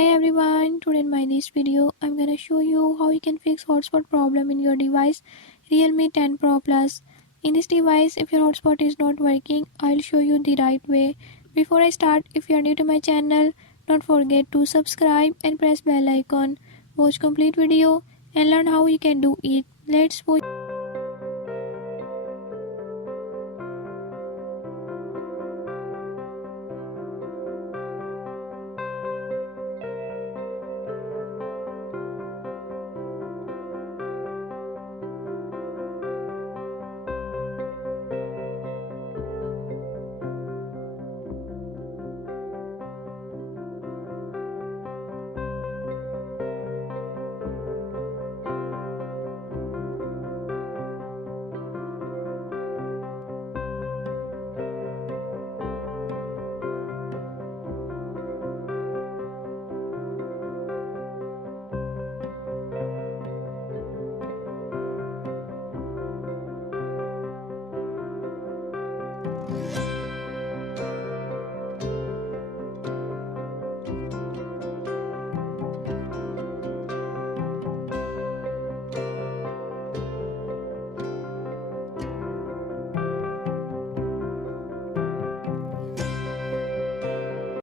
Hi everyone, today in my this video I'm gonna show you how you can fix hotspot problem in your device Realme 10 Pro Plus. In this device, if your hotspot is not working, I'll show you the right way. Before I start, if you are new to my channel, don't forget to subscribe and press bell icon. Watch complete video and learn how you can do it. Let's watch.